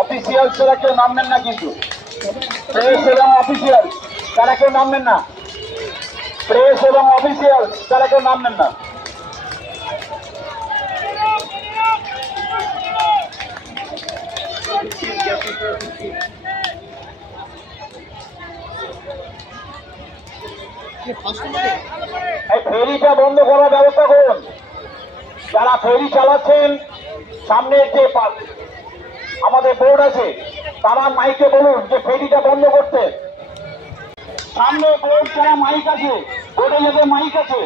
Official ছাড়া কেউ নামবেন না কিন্তু। প্রেস এবং অফিসিয়াল তারা কেউ নামবেন না। প্রেস এবং অফিসিয়াল তারা কেউ নামবেন না। এই ফেরিটা বন্ধ করার ব্যবস্থা করুন। যারা ফেরি চালাচ্ছেন, সামনের যে আমাদের বোর্ড আছে তারা মাইকে বলুন যে ফেরিটা বন্ধ করতে। সামনে বোর্ড যারা মাইক আছে বোর্ডে যাদের মাইক আছে।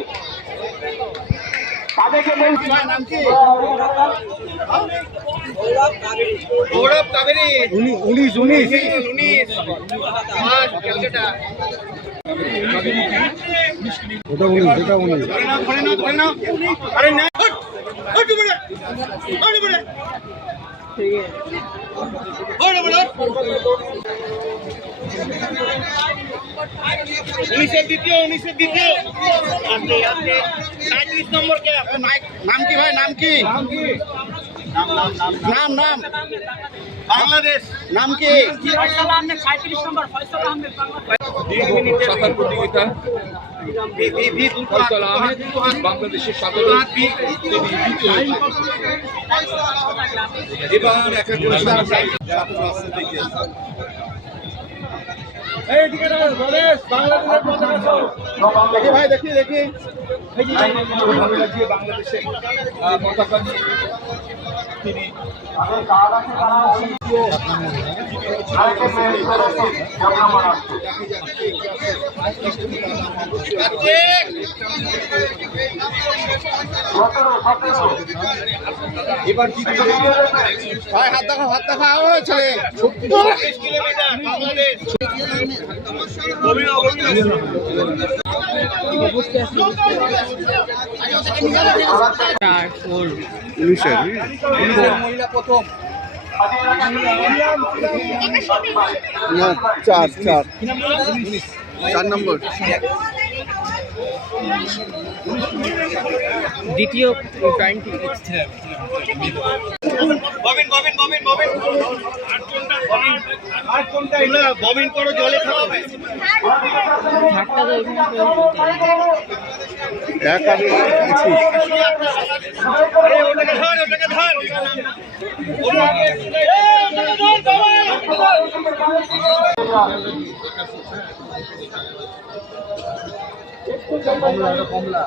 তাদেরকে বলছি গৌরব কাবেরী উনিশ উনিশ। উনিশ ক্যালকাটা। ওটা উনিশ ওটা উনিশ। ধরে নাও ধরে নাও আরে না উনিশের নম্বর নাম কি ভাই নাম কি নাম নাম বাংলাদেশ নাম কি প্রতিযোগিতা। বাংলাদেশের দুটো এবার এক এক করে দেখি ভাই পতাকা তিনি এবার জিতে ভাই হাত দেখা হাত দেখা ও ছেলে। কিলোমিটার বাংলাদেশ। মহিলা প্রথম না চার চার চার নম্বর দ্বিতীয় টাইমটি আরে ওটাকে ধর ওটাকে ধর কমলা